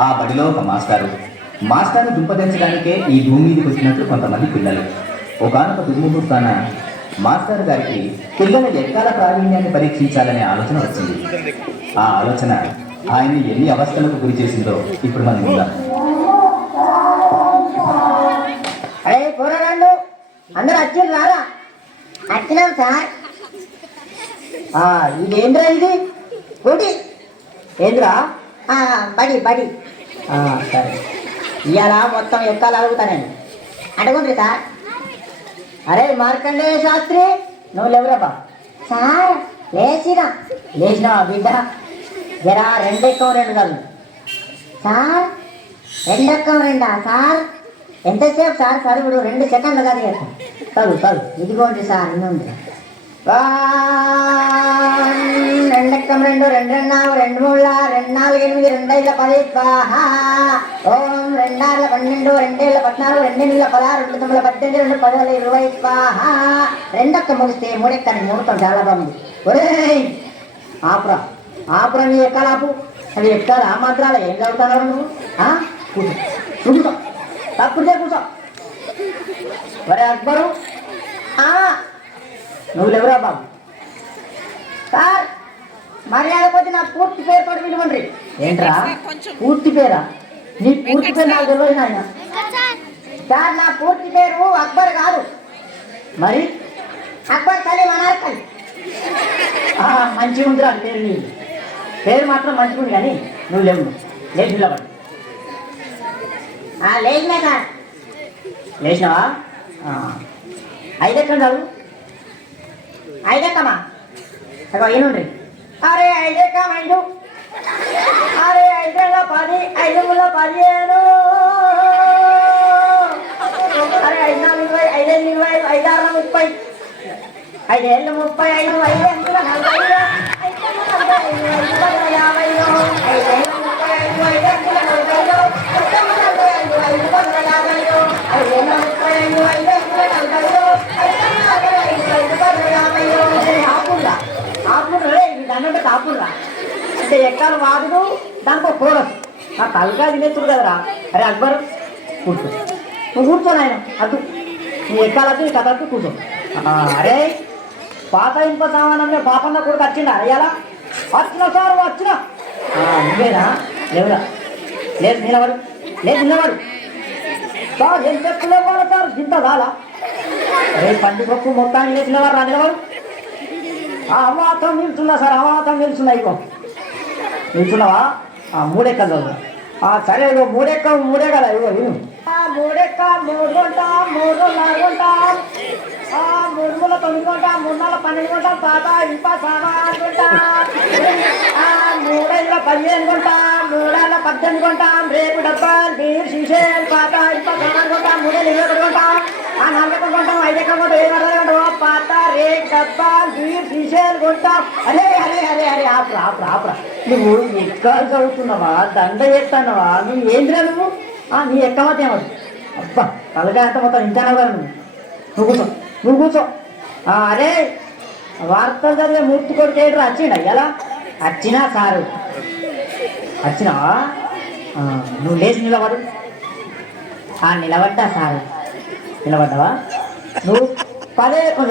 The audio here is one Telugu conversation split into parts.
ఆ బడిలో ఒక మాస్టారు దుంపదించడానికే ఈ భూమి మీదకి వచ్చినట్లు కొంతమంది పిల్లలు. ఒకానొక దుర్ముహూర్తాన మాస్టర్ గారికి పిల్లల ఎక్కాల ప్రావీణ్యాన్ని పరీక్షించాలనే ఆలోచన వచ్చింది. ఆ ఆలోచన ఆయన్ని ఎన్ని అవస్థలకు గురి చేసిందో ఇప్పుడు మనం చూద్దాం. అరే కూరగాళ్ళు అందరూ వచ్చి రారా? వచ్చినాం సార్. ఇదేంద్రా ఇది కోటి ఏంద్రా? బడి బడి సరే, ఇవాళ మొత్తం ఎక్కాలు అడుగుతానండి. అడగండి సార్. అరే మార్కండేయ శాస్త్రి, నువ్వు లేవురాబా? సార్ లేచినా బిడ్డ, జరా రెండెక్కం రెండు కాదు సార్. రెండెక్కం రెండా సార్? ఎంతసేపు సార్ చదువుడు? 2 సెకండ్లు కాదు చదువు. ఇదిగోండి సార్, ఇన్నుంది. రెండెక్కం రెండు, 2 2 2 3 2 4 8 2 5 10 స్వాహా. ఓం 2 6 12 2 7 14 2 8 16 2 9 18 2 10 20 స్వాహా. రెండొక్క ముగిస్తే మూడెక్కని మూడుతాం. చాలా బాగుంది. ఒరే ఆపురా నీ ఎక్కాలాపు. అవి ఎక్కాలి ఆ మాత్రాలు ఏం చదువుతున్నారు నువ్వు? కూర్చో తప్పుడే కూర్చో. ఒరే అక్బరు, నువ్వు లేవురా బాబు? సార్ మర్యాద కొద్ది నా పూర్తి పేరు తోటి పిలువండి. ఏంట్రా పూర్తి పేరా? నీ పూర్తి పేరు నాకు తెలియదు నాయన. సార్ నా పూర్తి పేరు అక్బర్ కాదు. మరి అక్బర్ సలీం అనార్కలి. మంచిగా ఉందిరా పేరు. నీ పేరు మాత్రం మంచిగా ఉంది, కానీ నువ్వు లేచి నిలబడి. లేచినా సార్. లేచినావా? 5 ఎక్కడ 5 ఎక్కమా? అక్కడ ఏనుండ్రి. అరే 5 ఎక్కం 5. అరే 5 10 5 15. అరే 5 4 20 5 20 5 6 30 5 ఏళ్ళు 35 5 ఎంతుల 40 కాపుర్రా అంటే ఎక్కాలు వాదుడు, దానికి ఒక కోరస్. ఆ తలగా తినేస్తుడు కదరా. అరే అక్బర్ కూర్చో, నువ్వు కూర్చో నాయన. అటు నీ ఎక్కాలకి నీ కథలకి కూర్చో. అరే పాత ఇంప సామానంలో పాపన్న కొడుకు వచ్చిందా? అయ్యాలా వచ్చిన సార్ వచ్చిన. నువ్వేనా? లేవురా. లేదు నిలబడు సార్. ఏం చెప్పులేవాడు సార్? గింత కాలా? అరే పండుగకు మొత్తాన్ని లేచినవారు రా. నిలబడు. అవాతం నిల్చున్నా సార్, అవాతం నిల్చున్నా. ఇగో నిల్చున్నావా? 3 ఎక్కలు. సరే ఇగో 3 ఎక్కం 3 కదా. ఇగో 3 ఎక్క 3 కొంటాం, 3 4 కొంటాం, 3 3 9 కొంటాం, 3 4 12 కొంటాం. పాత ఇంప సామాన్ కొంటాం. 3 5 15 కొంటాం, 3 6 18 కొంటాం. రేపు డబ్బాలు బీర్ షీషేలు పాత ఇంప సామాన్ కొంటాం. 3 21 కొంటాం. 4 ఎక్కం కొంటాం, 5 ఎక్కం కొంటాం, 7 కొంటాం. పాత రేపు డబ్బాలు బీర్ షీషేలు కొంటాం. అరే ఆపురా. నువ్వు ఎక్కాలు చదువుతున్నావా? దండ చేస్తున్నావా? నువ్వు ఏంద్రా నువ్వు? నీ ఎక్కమతే ఏమవుతుంది? అబ్బా తలగా అంత మొత్తం ఇంటాను కదా నువ్వు కూర్చో. అరే వార్తలు చదివే మూర్తి కొడుకు ఏంట్రా? వచ్చిండా ఎలా? వచ్చినా సారు. వచ్చినావా? నువ్వు లేచి నిలబడు. నిలబడ్డా సారు. నిలబడ్డావా? నువ్వు 10 ఎక్కం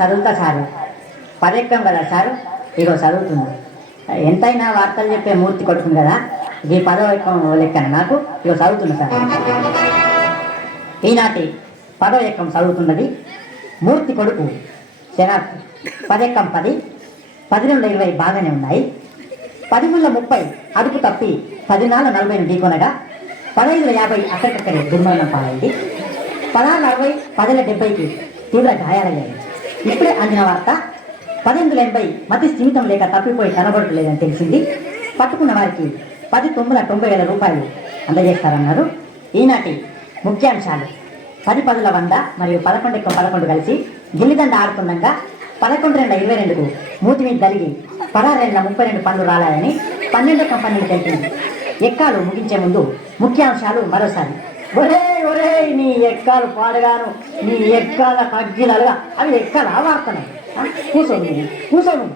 చదువుతా సారు. 10 ఎక్కం కదా సారు. ఇగో చదువుతున్నా. ఎంతైనా వార్తలు చెప్పే మూర్తి కొడుతుంది కదా. ఈ 10వ ఎక్కం లెక్కన నాకు. ఇగో చదువుతున్నా సార్. ఈనాటి 10వ ఎక్కం చదువుతున్నది మూర్తి కొడుకు శనార్థి. 10 ఎక్కం 10, 10 నుండి 20 బాగానే ఉన్నాయి. 10 ముళ్ళ 30 అదుపు తప్పి 10 4 40 ఢీకొనగా 15 50 అక్కడికక్కడే దుర్మరణం పాలైంది. 16 60 10 70కి తీవ్ర గాయాలయ్యాయి. ఇప్పుడే అందిన వార్త 18 80 మతి స్థిమితం లేక తప్పిపోయి కనబడలేదని తెలిసింది. పట్టుకున్న వారికి 10 9 90,000 రూపాయలు అందజేస్తారన్నారు. ఈనాటి ముఖ్యాంశాలు: 10 10 100 మరియు 11 ఎక్కువ 11 కలిసి గిల్లిదండ ఆడుతుండగా 11 2 22కు మూతి మీద కలిగి 16 2 32 పండ్లు రాలాయని 12 కంపెనీలు తెలిపింది. ఎక్కాలు ముగించే ముందు ముఖ్యాంశాలు మరోసారి. ఒరే నీ ఎక్కాలు పాడగాను, నీ ఎక్కాల కగ్గిలలుగా అవి ఎక్కాల వాడుతున్నాయి. కూర్చోను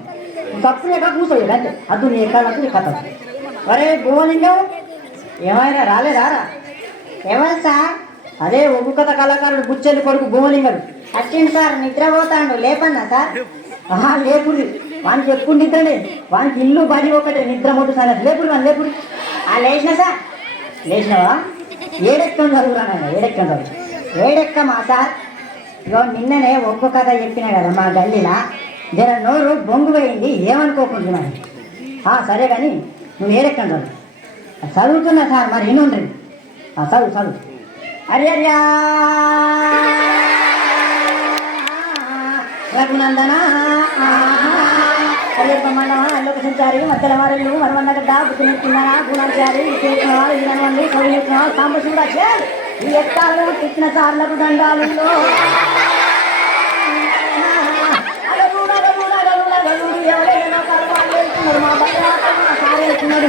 తప్పు లేక కూర్చోలేదు అంటే అద్దు నీ ఎక్కాలంటే నీ కథ. అరే భువలింగం ఏమైనా రాలేదా రా? ఎవరు సార్? అదే ఒగ్గు కథ కళాకారుడు బుచ్చెల్లి కొడుకు భువలింగడు. వచ్చింది సార్, నిద్రపోతాడు. లేపన్నా సార్? ఆహా లేపురి, వానికి ఎప్పుడు నిద్రనే, వానికి ఇల్లు బడి ఒకటే, నిద్ర మొట్టు సార్. లేపురి వాని లేపురి. లేచిన సార్? లేచినావా? ఏడెక్కం చదువురా నాయన, ఏడెక్కం చదువు. ఏడెక్కమా సార్? ఇగో నిన్ననే ఒగ్గు కథ చెప్పినా కదా మా గల్లీలా, జర నోరు బొంగు పోయింది, ఏమనుకోకుంటున్నాను. సరే కానీ నువ్వు ఏడెక్కం చదువు. చదువుతున్నా సార్, మరి ఇన్నుండ్రి. చదువు చదువు. హరియర్యా రఘునందన లోక సంచారి మధ్యల వారెళ్ళు మరవన్నగడ్డ బుద్ధినిస్తున్నా గుణాచారి ఈనవండి సౌర్యత్నా సాంబశివుడు అక్షర్ ఈ ఎత్తాలను ఇచ్చిన సార్లకు దండాలు మా సార్ వెళ్తున్నాడు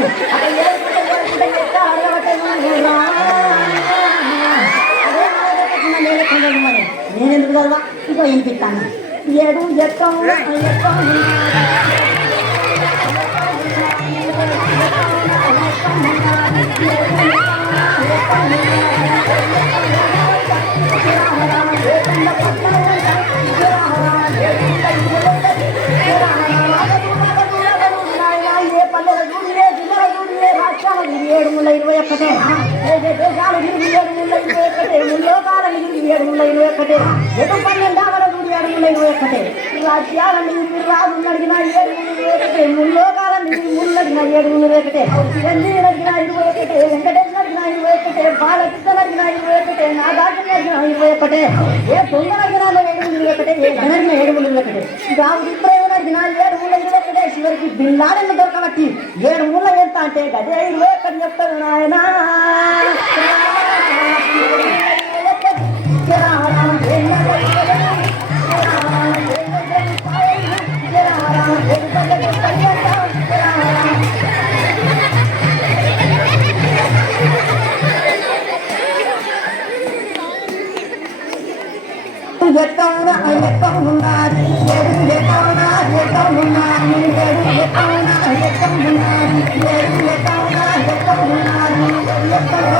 నేనెందుకు చదవా? ఇగో వినిపిస్తాను. ఏడు ఎక్కం ఏడు ముళ్ళ 21 దేశాలు 721 ముల్లోకాల 721 ఎటు 12 ఆవల 721 రాజ్యాలని రాజు నడిగిన 721 ముల్లోకాల ముల్లడిన 721 చిరంజీవి నడిగిన 21 వెంకటేష్ నడిగిన 21 బాలకృష్ణ నడిగిన 21 నాగార్జున నడిగిన 21 ఏ దొంగ నడిగిన 721 ఏ ఘనడిగిన 721 గావు ఇబ్రాహిం నడిగిన 721 చివరికి బిల్లాడని దొరకబట్టి 7 ముళ్ళ ఎంత అంటే గదే 21 చెప్తారు నాయన. ఎక్కడ